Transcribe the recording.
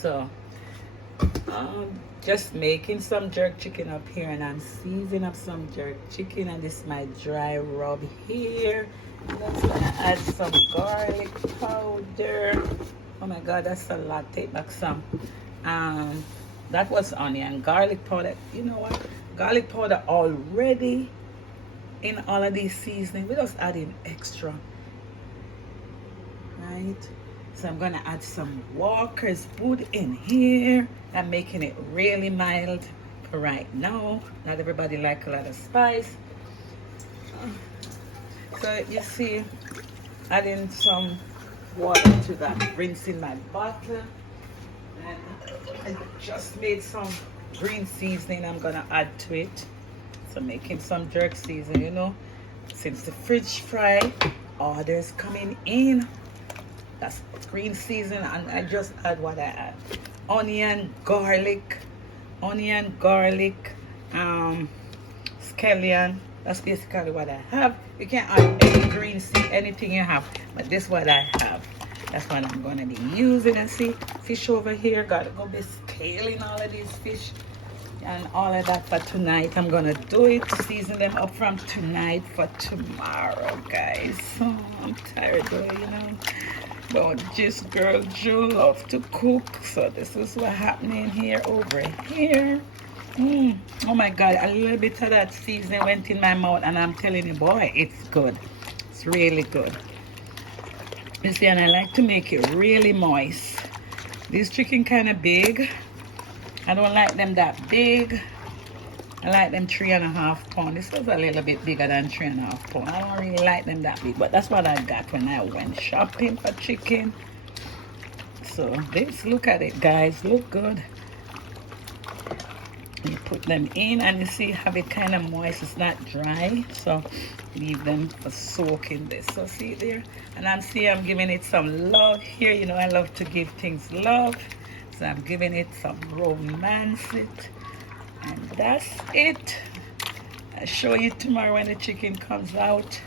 So just making some jerk chicken up here, and I'm seasoning up some jerk chicken, and this is my dry rub here. And I'm gonna add some garlic powder. Oh my god, that's a lot. Take back some. That was onion, garlic powder. You know what? Garlic powder already in all of these seasonings. We're just adding extra, right? So I'm gonna add some Walker's Wood in here. I'm making it really mild for right now. Not everybody like a lot of spice. So you see, adding some water to that, rinsing my bottle. And I just made some green seasoning I'm gonna add to it. So making some jerk seasoning, you know, since the fridge fry orders coming in. That's green seasoning, and I just add what I add. Onion, garlic, scallion. That's basically what I have. You can add any green seed, anything you have, but this is what I have. That's what I'm gonna be using. And see, fish over here. Gotta go be scaling all of these fish and all of that for tonight. I'm gonna do it, season them up from tonight for tomorrow, guys. So I'm tired though, you know. But this girl Joe loves to cook, so this is what's happening here over here. Oh my god, a little bit of that seasoning went in my mouth, and I'm telling you, boy, it's good. It's really good. You see, and I like to make it really moist. This chicken kind of big. I don't like them that big. I like them 3.5 pounds. This was a little bit bigger than 3.5 pounds. I don't really like them that big, but that's what I got when I went shopping for chicken. So this, look at it, guys. Look good. You put them in, and you see have it kind of moist. It's not dry, so leave them for soaking this. So see there, and I'm giving it some love here. You know, I love to give things love, so I'm giving it some romance it. And that's it. I'll show you tomorrow when the chicken comes out.